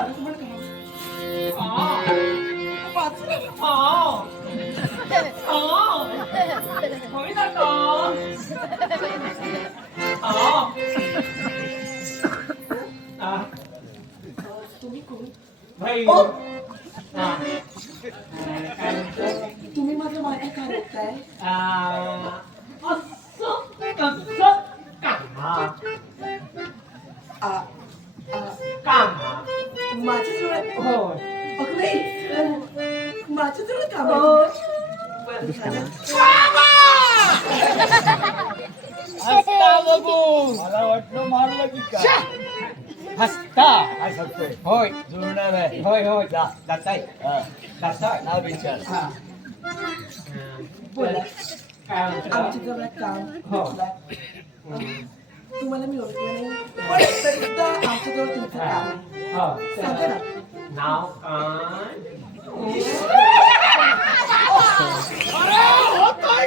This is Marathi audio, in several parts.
माझं पण करा. तुम्ही कोण? ओ! तुम्ही माझं मागे का रोखताय? माझ्या जवळ अगं बाई, माझ्या जवळ काम आहे. बरं झालं. मला वाटलं मारलं की काय हसता काय सांगतोय होय जुळणार आहे होय होय जा जाताय हा. जाताय नाव विचार हा बोला. काय म्हणता? आमच्या जवळ काम हो. तुम्हाला मी ओळखलं नाही पण तरी सुद्धा आमच्या जवळ तुमचं काम आहे. हो सांगा ना. नाव काय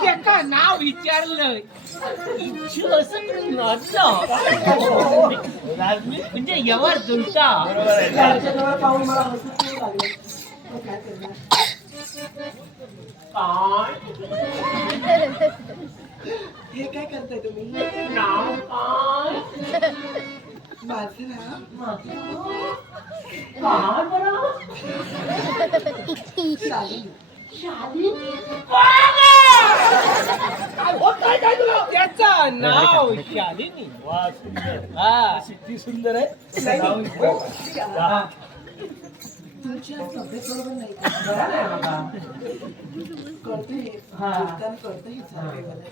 त्याचं नाव विचारलं असं करून म्हणजे व्यवहार जुळता बरोबर आहे जा. आमच्या जवळ पाहून मला हसूच नाही लागलं. मग काय करणार? काय हे काय करताय तुम्ही? नाव काय माझं नाव काय बरं शालिनी. काय तुला त्याचं नाव शालिनी वा सुंदर हा किती सुंदर आहे तसं नाही, नाव नाही. विचार. जा. तुमची आज तब्येत बरोबर नाही का? बरं नाही बाबा कळतं हे. हा. बोलताना कळतं हे चाललंय मला.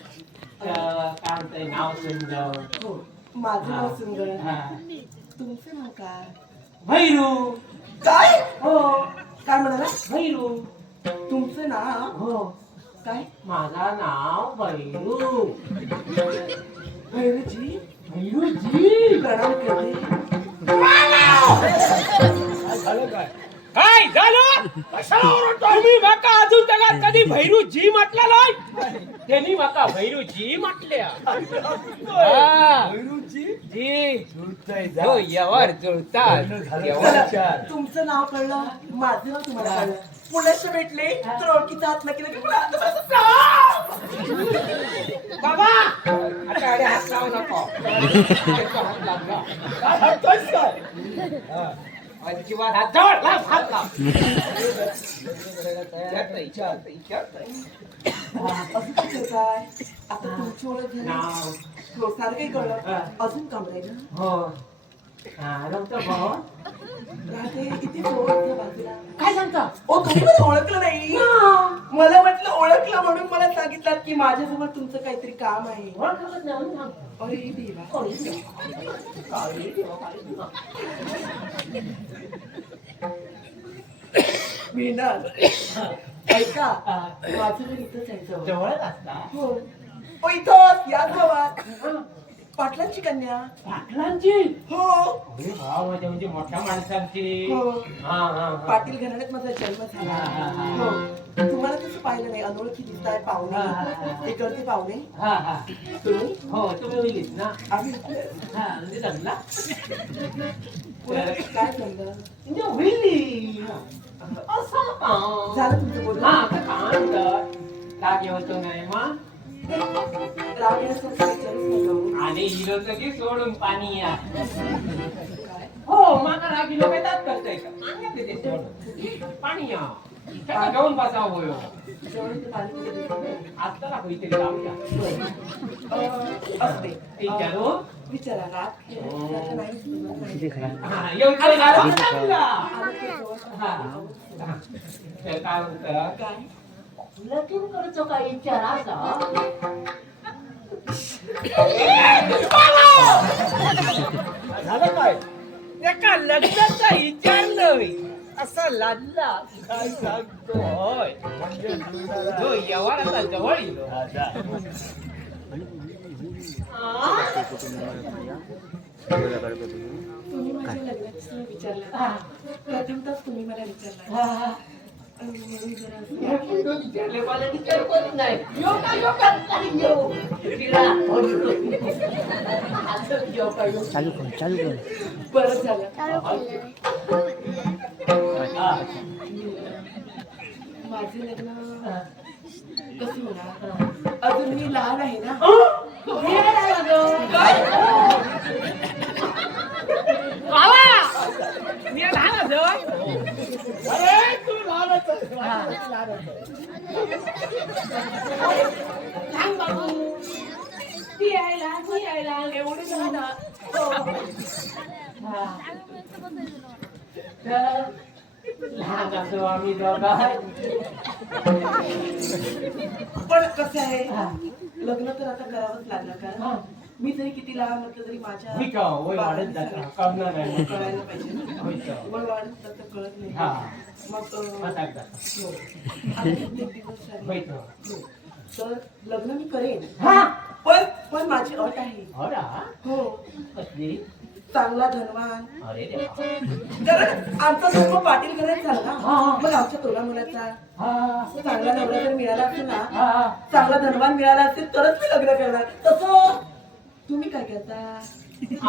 काय म्हणतंय नाव सुंदर हो. माझं नाव सुंदर. हा. तुमचं नाव काय? भैरू काय? हो काय म्हणाला? भैरू तुमचं नाव हो काय? माझा नाव भैरू भैरजी. भैरूजी प्रणाम करते. काय झालं काय काय झालं तुम्ही माका अजून तगात कधी भैरूजी म्हटलं नाही त्यांनी माका भैरूजी म्हटल्या हा. भैरूची जी जुळतंय जा हो व्यवहार जुळता लग्न झालं व्यवहार का विचार तुमचं नाव कळलं, माझं नाव तुम्हाला कळलं. पुण्याचे भेटले तर ओळखीचा हात नक्की नक्की पुन्हा हात बाबा आता अरे हात लावू नको हात लागला काय हटतोयस काय हा. अजिबात हात जवळ लाव, हात लाव असं काय करताय? आता तुमची ओळख झाली. नाव प्रोत्साहन काही हा. कळलं. अजून काम राहिलं. हो रमतो भाऊ राहते इथे ओळखलं बाजूला. काय सांगता ओ तुम्ही मला ओळखलं नाही. मला वाटलं ओळखलं म्हणून मला सांगितलं की माझ्यासमोर तुमचं काहीतरी काम आहे. ओळखलं नाही ना. अरे देवा. मीनाल, ऐका माझं घर इथंच आहे जवळ. जवळच असता हो. ओ इथंच याच गावात. पाटलांची कन्या. पाटलांची हो. अरे वा म्हणजे मोठ्या माणसांची हो. हा हा हा पाटील घराण्यात माझा जन्म झाला. हा, हा, हो. तुम्हाला तसं पाहिलं नाही, अनोळखी दिसताय हा, हा, पाहुणे. हा. इकडचे पाहुणे. हा हा तुम्ही हो तुम्ही होईलीच ना आम्ही इकडे. हा म्हणजे जमला पुढे काय झालं? म्हणजे होईली असं का झालं तुमचं बोलणं? हा आता काय म्हणतात लागे होतो नाही मग रावण्यासारखं विचारूच नका. आणि हिरो की सोडून पाणी या काय? हो मला रागी लोक येतात करताय का सांगितले ते सोडून पाणी या त्याला घेऊन बसा होय जेवढं ते पाणी कुठे दिसतं? आता ना काहीतरी जाऊया असू दे. विचारू विचारा रात खेळायचं नाही तुम्हाला. हा एवढं झालं का तुला? आलं तर जवळ. हा हा. तर काय होतं काय? लगीन करतो का विचार असा झालं काय एका लग्नाचा विचारलं असा लादला काय सांगतो होय म्हणजे जुळणार आहे. जो व्यवहाराचा जवळ येलो हा, जा. तुम्ही माझ्या लग्नाचं विचारलं. प्रथमतच तुम्ही मला विचारलं. म्हणून जरा असं- विचारले मला विचार कोण नाही यो का यो का काही यो तिला असं यो का यो चालू कर बरं झालं. माझे लग्न कसं होणार? अजून मी लहान आहे ना. मी लहान असं अरे तू लहानच आहेस, लहानच आहे. सांग बाबू. ती यायला एवढे लहान. लहान असो आम्ही दोघं पण कसं आहे, लग्न तर आता करावंच लागलं का? मी जरी किती लहान म्हटलं तरी माझ्या मी का वय वाढत जातं कळणार नाही कळायला पाहिजे ना. होय तर. वय वाढत तर कळत नाही. हा. मग आता एकदा. हो. आता कित्येक दिवस झाले. होय तर. हो. तर लग्न मी करेन, हा पण माझी अट आहे. हो ना हो, कसली चांगला धनवान. अरे देवा कारण आमचा जन्म पाटील घरात झाला ना. हा. मग आमच्या तोला मुलाचा हा चांगला नवरा जर मिळाला असेल ना, हा चांगला धनवान मिळाला असेल तरच मी लग्न करणार. तसं तुम्ही काय करता?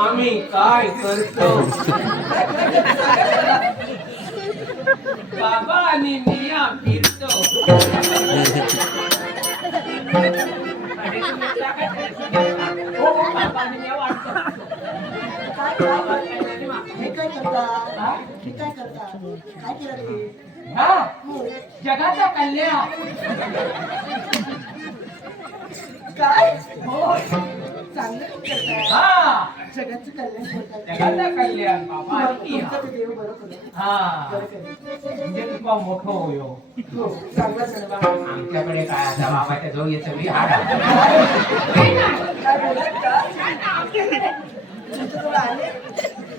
आम्ही काय करतो बाबा आणि मिया फिरतो अरे तुम्ही हो, बाबा आणि मिया वाटतो. हे काय करता? हे काय करता? काय केलं ते? हा हो. जगाचा कल्याण काय? हो, चांगलं करता. हा जगाचं कल्याण करता. जगाचा कल्याण बाबा आणि मिया. तुमचं ते देव बरं करेल. हा बरं करेल. म्हणजे तुका मोठं होयो हो, चांगला धनवान. आमच्याकडे काय आता बाबाच्या जोगी सगळी हाडा काय बोलत का? तुमचं जवळ आले?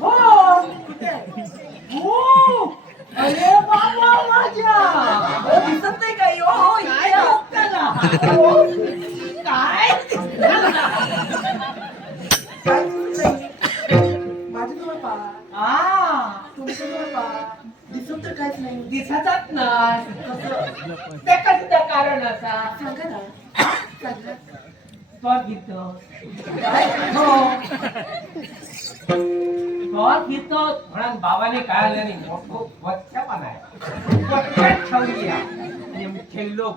हो कुठे आहे? हो अरे बाबा माझ्या हो, दिसत नाही काही. हो, हो, इथे या. हो. काय काय दिसत नाही? माझ्याजवळ पहा. तुमच्याजवळ पहा. दिसत तर काहीच नाही. दिसतच नाही कसं? ते कसं कारण असा सांगा ना. सांगा. बघितो काय? हो बघितो म्हणून बाबाने काय आलं नाही मोठं वच्चपणा आहे वच्चट ठेवूया आणि मी खेळलो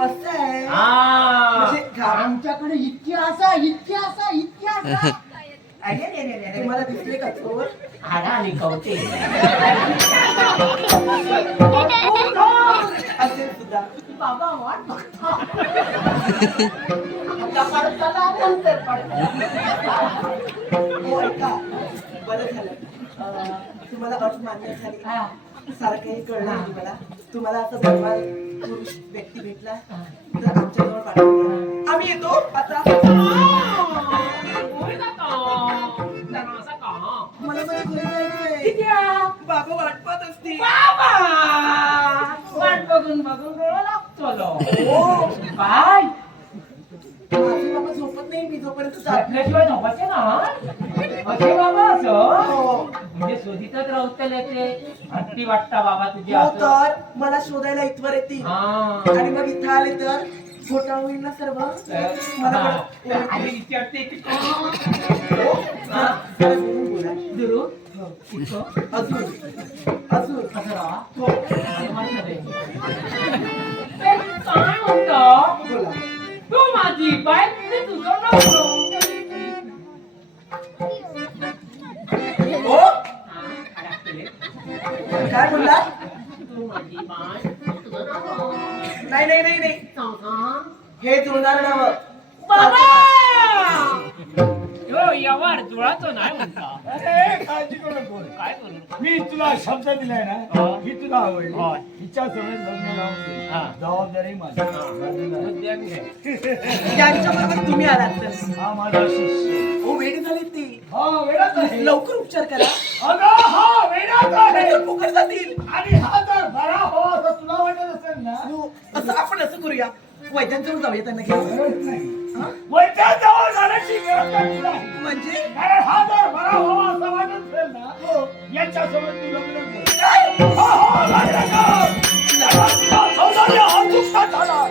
असं आहे. हा म्हणजे आमच्याकडे इतिहास आहे, इतिहास आहे, इतिहास आहे. अरे रे रे रे रे. तुम्हाला दिसले का चोर? हाडा आणि कवटे असेल सुद्धा. बाबा वाट बघतो आता पडताना नंतर पडतो हो, ऐका. बरं झालं. तुम्हाला अट मान्य झाली. सारं काही कळलं नाही मला. तुम्हाला असं धनवान पुरुष व्यक्ती भेटला तर आमच्याजवळ पाठवून आम्ही येतो आता. मला माझ्या घरी जायचंय. बाबा वाट पाहत असतील. वाट बघून बघून डोळा लागतो हो, काय माझे बाबा झोपत नाही मी जोपर्यंत जात आपल्याशिवाय झोपायचे ना असे बाबा असं हो. म्हणजे शोधितच राहतले ते हट्टी वाटता बाबा तुझी हो, असं तर मला शोधायला इथवर येतील हा आणि मग इथं आले तर खोटा होईल ना सर्व. मला पण- आणि विचारते की हो. जरा दुरून बोला. दुरून हो. इथं अजून कसं राहा हो. मध्ये काय म्हणतो बोला. तू माझी बाय मी तुझं नवरो हो, काय बोलला? तू माझी बाय तुझं नवरो नाही नाही नाही नाही, हे जुळणार नाव. बाबा यो यावर जुळाचं नाही म्हणता अरे काळजी करू नको. काय करू मी तुला शब्द दिलाय ना, ही तुला आवडली. होय. हिच्या सगळं लग्न लावून दे. हा. जबाबदारी माझी. त्यांच्याबरोबर तुम्ही आलात तर. हा माझा शिष्य. हो, वेळ झाली ती. हा वेळाच आहे. लवकर उपचार करा. अगं हा वेळाच आहे. नाहीतर पोखर जातील. आणि हा जर बरा हो असं तुला वाटत असेल ना, हो, असं आपण असं करूया. वैद्यांजवळ जाऊया त्यांना घेऊन. हा? वैद्याजवळ जाण्याची गरज नाही. म्हणजे कारण हा जर बरा व्हावा असा वाटत असेल ना, याच्यासोबत तू लग्न कर. हो, हो, लग्न कर. सौंदर्य अतृप्त झाला.